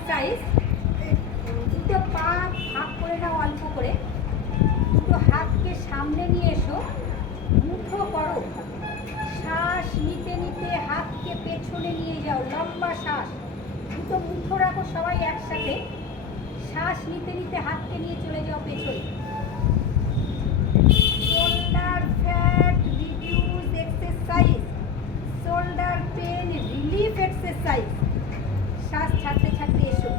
এক্সারসাইজ। দুটো পা ভাগ করে নাও অল্প করে, দুটো হাতকে সামনে নিয়ে এসো, মুঠো করো, শ্বাস নিতে নিতে হাতকে পেছনে নিয়ে যাও, লম্বা শ্বাস, দুটো মুঠো রাখো সবাই একসাথে, শ্বাস নিতে নিতে হাতকে নিয়ে চলে যাও পেছনে। Shoulder fat reduce exercise, shoulder pain relief exercise. শ্বাস ছাড়তে ছাড়তে এসো,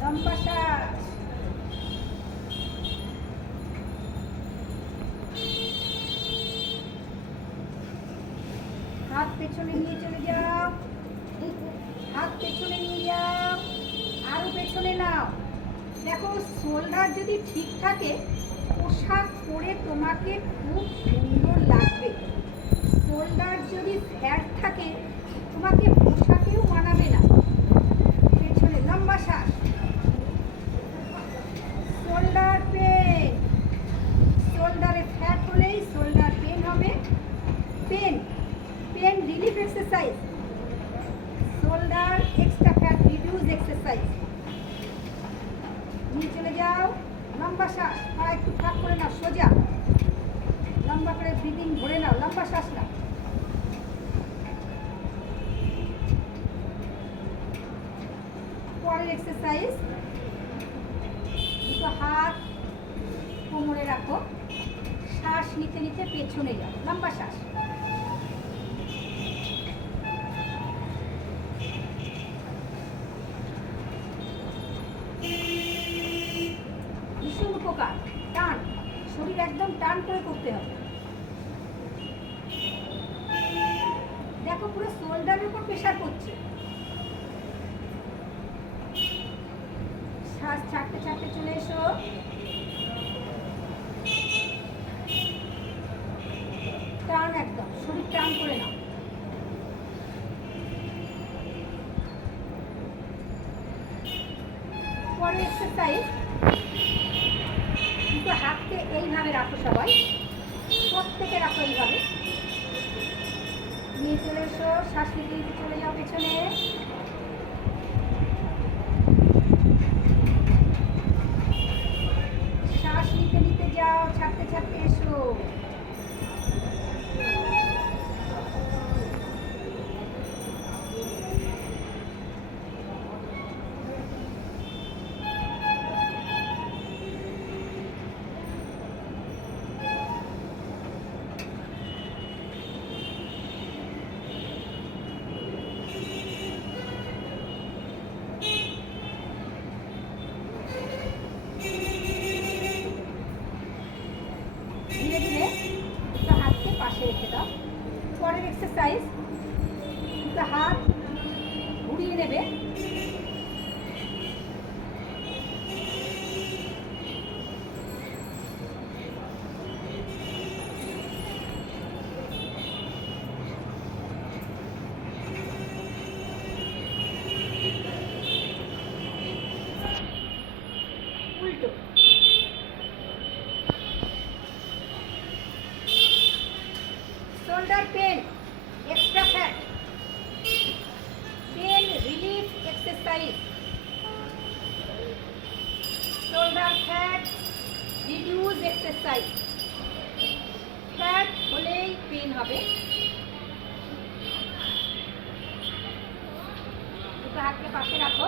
লম্বা শ্বাস। হাত পেছনে নিয়ে চলে যাও, হাত পেছনে নিয়ে যাও, আরো পেছনে নাও। দেখো শোল্ডার যদি ঠিক থাকে পোশাক পরে তোমাকে খুব সুন্দর লাগবে, শোল্ডার যদি ফ্যাট থাকে তোমাকে পোশাকেও মানাবে না। পেছনে লম্বা শ্বাস। শোল্ডার পেন, শোল্ডারে ফ্যাট হলেই শোল্ডার পেন হবে। Pain pain relief exercise, shoulder extra fat reduce exercise. নিয়ে চলে যাও, লম্বা শ্বাস, পা একটু ফাঁক করে নাও, সোজা লম্বা করে ব্রিদিং ভরে নাও, লম্বা শ্বাস নাও। পরের এক্সারসাইজ, দুটো হাত কোমরে রাখো, শ্বাস নিতে নিতে পেছনে যাও, লম্বা শ্বাস। ভীষণ উপকার, টান, শরীর একদম টান করে করতে হবে। দেখো পুরো শোল্ডারের উপর প্রেশার করছে। শ্বাস ছাড়তে ছাড়তে চলে এসো, টান, একদম শরীর টান করে নাও। পরের এক্সারসাইজ, দুটো হাতকে এইভাবে রাখো সবাই, প্রত্যেকে রাখো এইভাবে। নিয়ে চলে এসো, শ্বাস নিতে নিতে চলে যাও পেছনে। শ্বাস নিতে নিতে যাও, ছাড়তে ছাড়তে এসো। ধীরে ধীরে দুটো হাতকে পাশে রেখে দাও। পরের এক্সারসাইজ, দুটো হাত ঘুরিয়ে নেবে, উল্টো। Shoulder pain extra fat, pen relief exercise, shoulder fat reduce exercise. Fat হলেই পেন হবে। দুটো হাতকে পাশে রাখো,